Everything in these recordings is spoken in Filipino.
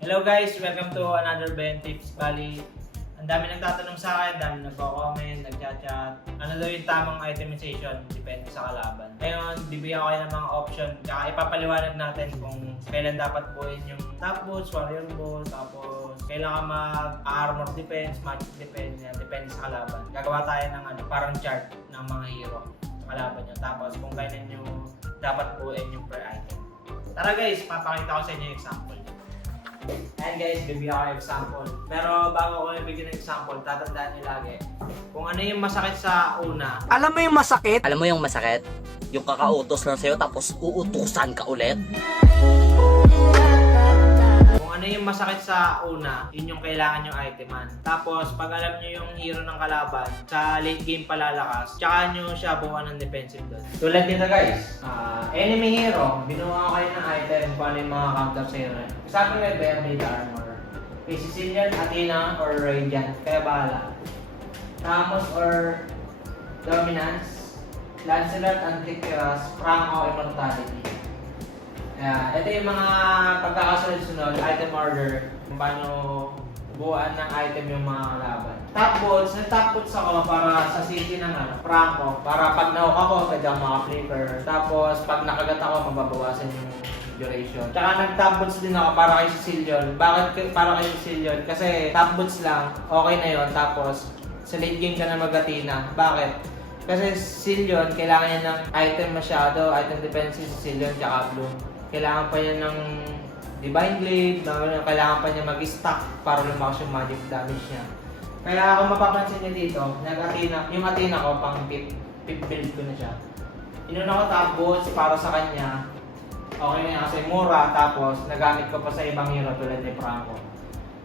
Hello guys, welcome to another Ben Tips. Bali, ang dami nagtatanong sa akin, dami nagko-comment, nagchat-chat. Ano daw yung tamang itemization, depende sa kalaban. Ngayon, bibigyan ko kayo ng mga option, tsaka ipapaliwanag natin kung kailan dapat buuin yung top boots, warrior boots, tapos kailangan mag-armor defense, magic defense, yan, depende sa kalaban. Gagawa tayo ng ano, parang chart ng mga hero sa kalaban nyo. Tapos kung kailan nyo dapat buuin yung per item. Tara guys, papakita ko sa inyo yung example. Ayan guys, bibigyan ko ng example. Pero bago ko ibigyan ng example, tatandaan niyo lagi kung ano yung masakit sa una, Alam mo yung masakit? Alam mo yung masakit? Yung kakautos lang sa'yo tapos uutusan ka ulit? Ano yung masakit sa una, yun yung kailangan yung iteman. Tapos, pag alam nyo yung hero ng kalaban, sa late game palalakas, tsaka nyo siya buwan ng defensive doon. Tulad dito guys, ah, enemy hero, binuha ko kayo ng item kung ano yung mga counter sa hero. Sabi nga, Bear Blade Armor. Kay Sicilian, Athena, or Radiant. Kaya bahala. Ramos or Dominance, Lancelot, Antiquitas, Franco, Immortality. Kaya, ito yung mga pagkakasunod-sunod, item order, kung paano buuan ng item yung mga kalaban. Top boots, nag-top boots ako para sa city ng ano, Franco, para pag nahook ako, pwede ako maka-flicker. Tapos, pag nakagat ako, mababawasan yung duration. Tsaka nag-top boots din ako para kay Sicilian. Bakit para kay Sicilian? Kasi top boots lang, okay na yon Tapos, sa late game ka na mag-atina. Bakit? Kasi Sicilian, kailangan niya ng item masyado, item defense si Sicilian, tsaka bloom. Kailangan pa niya ng Divine Blade, na- kailangan pa niya mag-stack para lumakas yung magic damage niya. Kaya kung mapapansin niyo dito, nag-atina, yung atina ko, pang pip, pip build ko na siya. Inuna ko top boots para sa kanya, okay na yan kasi mura, tapos nagamit ko pa sa ibang hero tulad ni Franco.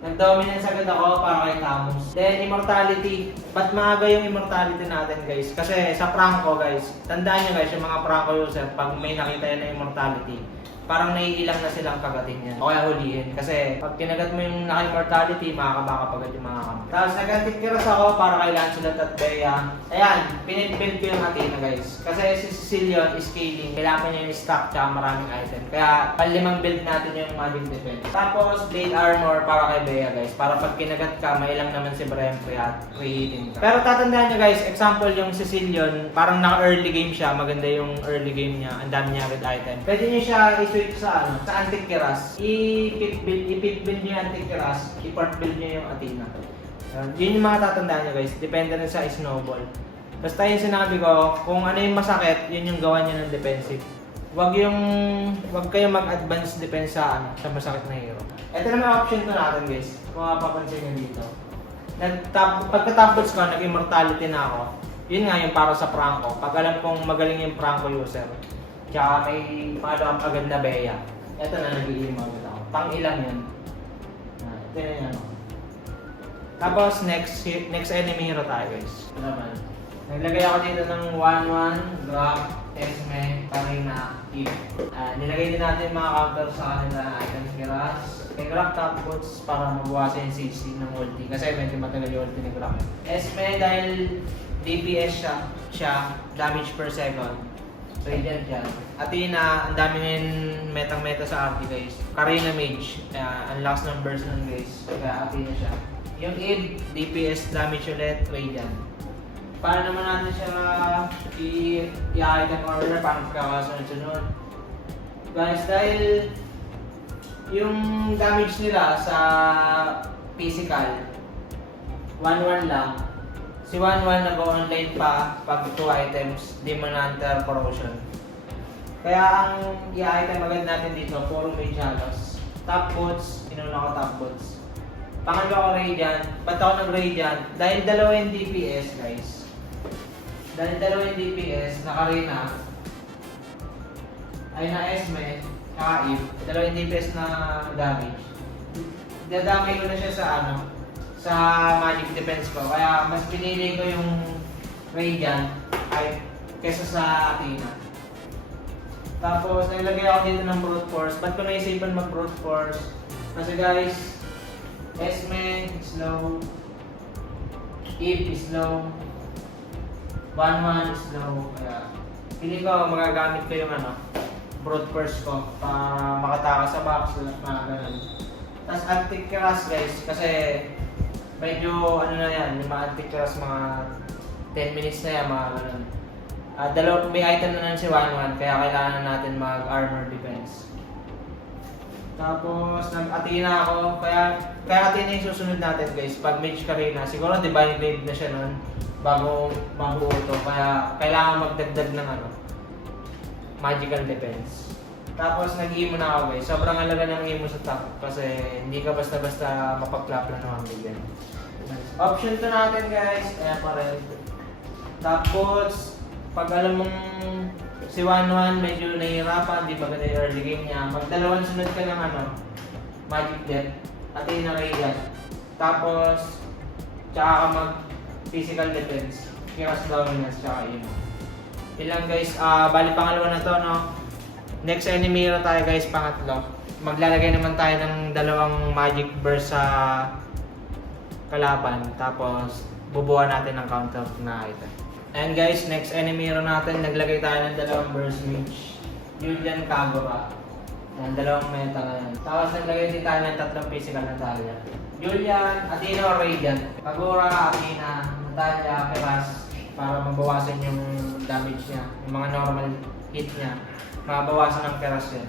Nag-dominance agad ako para kay Tamus. Then, immortality. Ba't maaga yung immortality natin, guys? Kasi sa Franco, guys, tandaan nyo guys, yung mga Franco user, pag may nakita yan na immortality, parang naiilang na silang kagatin yan. O kaya hulihin. Kasi pag kinagat mo yung naka-immortality, makakabaka pagad yung mga kamay. Tapos nag-antikiras ako para kay Lancelot at Bea. Ayan, pinibuild ko yung Athena guys. Kasi si Sicilian is scaling. Kailangan niya yung stock tsaka maraming item. Kaya panlimang build natin yung magic defense. Tapos blade armor para kay Bea guys. Para pag kinagat ka, mailang naman si Brempre at rehitin ka. Pero tatandaan nyo guys, example yung Sicilian, parang naka-early game siya. Maganda yung early game niya. Ang dami niya agad item. Pwede niyo siya i-switch sa ano, sa Antikiras. I-pip build, i-pip build niyo yung Antikiras. I-port build niyo yung Athena. Yun, yun yung mga tatandaan nyo guys. Depende rin sa snowball. Basta yung sinabi ko, kung ano yung masakit, yun yung gawa niya ng defensive. Huwag yung, huwag kayong mag-advance defense ano, sa masakit na hero. Ito naman option to natin guys. Kung mapapansin nyo dito. Nag-top, pagka-top ko, nag-immortality na ako. Yun nga yung para sa Franco. Pag alam kong magaling yung Franco user, tsaka may ang agad na Bea. Ito na nag-iim agad ako. Pang ilang yun. Ah, Ito na yan. oh. Tapos next next enemy hero tayo guys. Ito naman. Naglagay ako dito ng 1-1, Grab, Esme, Karina, Eve. Ah, nilagay din natin mga counter sa kanila items Miras. Kay Grab top boots para mabawasan yung CC ng ulti. Kasi medyo matagal yung ulti ni Grab. Esme dahil DPS siya, siya damage per second. Radiant yan. Athena, ang dami ngayon metang-meta sa RP guys. Karina Mage, kaya ang last numbers nun guys. Kaya Athena siya. Yung Eve, DPS damage ulit, Radiant. Paano naman natin siya i- i-item order para magkakasunod-sunod? Guys, dahil yung damage nila sa physical, 1-1 lang, Si 1-1 nag-online pa pag 2 items, Demon Hunter, Corrosion. Kaya ang i-item agad natin dito, puro Mage Halos. Top boots, inuna ko top boots. Pangalawa ko Radiant. Ba't ako nag-Radiant? Dahil dalawa yung DPS, guys. Dahil dalawa yung DPS, nakarina. Ay na Esme, saka Eve. Dalawa yung DPS na damage. Dadamay ko na siya sa ano, sa magic defense ko. Kaya mas pinili ko yung Radiant ay kesa sa Athena. Tapos naglagay ako dito ng brute force. Ba't ko naisipan mag brute force? Kasi guys, Esme, slow. Eve is slow. 1-1 is slow. Kaya, hindi ko magagamit ko yung ano, brute force ko para makatakas sa box. Mga ganun. Tapos anti-crash guys, kasi medyo ano na yan, yung mga anti-crash mga 10 minutes na yan, mga ganun. Ah, dalaw, may item na lang si 1-1, kaya kailangan natin mag-armor defense. Tapos, nag-Athena ako, kaya, kaya Athena yung susunod natin guys, pag mage ka rin na, siguro divine grade na siya nun, bago mabuo to, kaya kailangan magdagdag ng ano, magical defense. Tapos nag-imo na ako guys, sobrang halaga ng imo sa top, kasi hindi ka basta-basta mapagplapla ng bigyan. Option to natin guys, ayan pa rin. Tapos, pag alam mong si 1-1 medyo nahihirapan, di ba ganda yung early game niya, pag dalawang sunod ka ng ano, Magic Death, at yun na Radiant. Tapos, tsaka ka mag physical defense, Kiras Dominance, tsaka yun. Yun lang guys, ah bali pangalawa na to, no? Next enemy na tayo guys, pangatlo. Maglalagay naman tayo ng dalawang Magic Burst sa kalaban, tapos bubuhan natin ng counter na item. And guys, next enemy hero natin, naglagay tayo ng dalawang burst mage. Julian Kagura. Yan, dalawang meta ngayon. Tapos naglagay din tayo ng tatlong physical na Natalia. Julian, Athena or Radiant. Kagura, Athena, Natalia, Keras. Para mabawasan yung damage niya. Yung mga normal hit niya. Mabawasan ng Keras yan.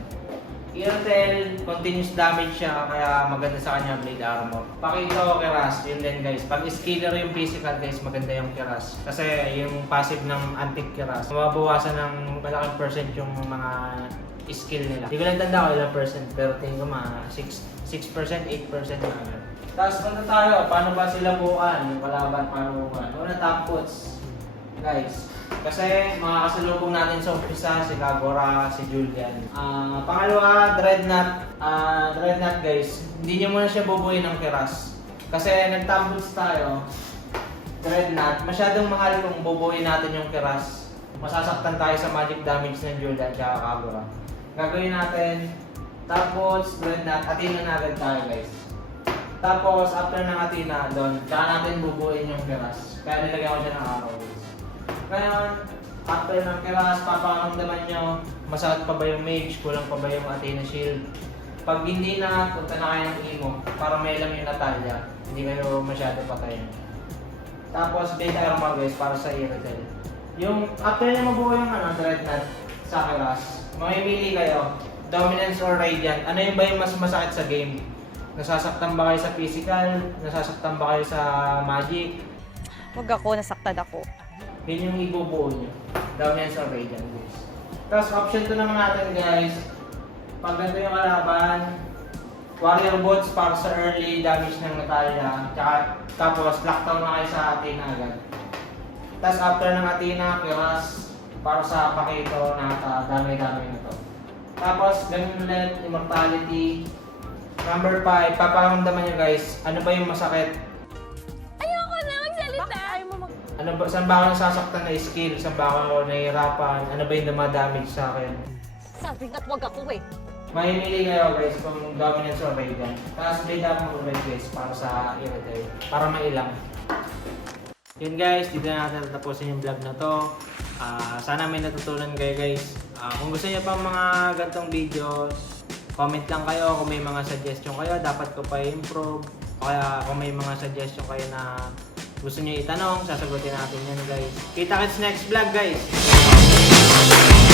Irtel, continuous damage siya, kaya maganda sa kanya blade armor. Pakito o Keras, yun din guys. Pag skiller yung physical guys, maganda yung Keras. Kasi yung passive ng antique Keras, mababawasan ng malaking percent yung mga skill nila. Hindi ko lang tanda ko ilang percent, pero tingin ko mga 6, 6%, 8% na. Tapos punta tayo, paano ba sila buuan? Yung kalaban, paano buuan? Una, top puts. Guys, kasi mga kasalubong natin sa umpisa, si Kagura, si Julian. Ah, pangalawa, Dreadnought. Ah, Dreadnought guys, hindi niyo muna siya bubuin ng keras. Kasi nagtambuts tayo, Dreadnought, masyadong mahal kung bubuin natin yung keras. Masasaktan tayo sa magic damage ng Julian at Kagura. Gagawin natin, tapos Dreadnought, Athena na agad tayo guys. Tapos, after ng Athena, doon, tsaka natin bubuin yung keras. Kaya nilagyan ko siya ng araw guys. Ngayon, after ng keras, papakamdaman nyo, masakit pa ba yung mage, kulang pa ba yung Athena shield. Pag hindi na, punta na kayo ng imo, para may alam yung Natalia. Hindi kayo masyado patayin. Tapos, beta armor guys, para sa Iritel. Yung, after na mabuo yung ano, Dreadnought sa keras, mamimili kayo, Dominance or Radiant. Ano yung ba yung mas masakit sa game? Nasasaktan ba kayo sa physical? Nasasaktan ba kayo sa magic? Huwag ako, nasaktan ako. Yun yung ibubuo nyo. Dominance or Radiant guys. Tapos option 2 naman natin guys. Pag ganito yung kalaban, Warrior Boots para sa early damage ng Natalia. Tsaka, tapos lockdown na kayo sa Athena agad. Tapos after ng Athena, Kiras para sa Pakito na dami-dami na to. Tapos ganun ulit, Immortality. Number 5, paparamdaman nyo guys, ano ba yung masakit Ano ba, saan ba ako nasasaktan na skill? Saan ba ako nahihirapan? Ano ba yung dumadamage sa akin? Sabi nga't wag ako eh. Mahimili kayo guys kung dominance or Radiant. Tapos beta mo ulit guys para sa Irritate. Para mailang. Yun guys, dito na natin tapusin yung vlog na to. Ah, sana may natutunan kayo guys. Ah, kung gusto niyo pang mga gantong videos, comment lang kayo kung may mga suggestion kayo, dapat ko pa improve. O kaya kung may mga suggestion kayo na gusto niyo itanong, sasagutin natin yan guys. Kita kits next vlog guys!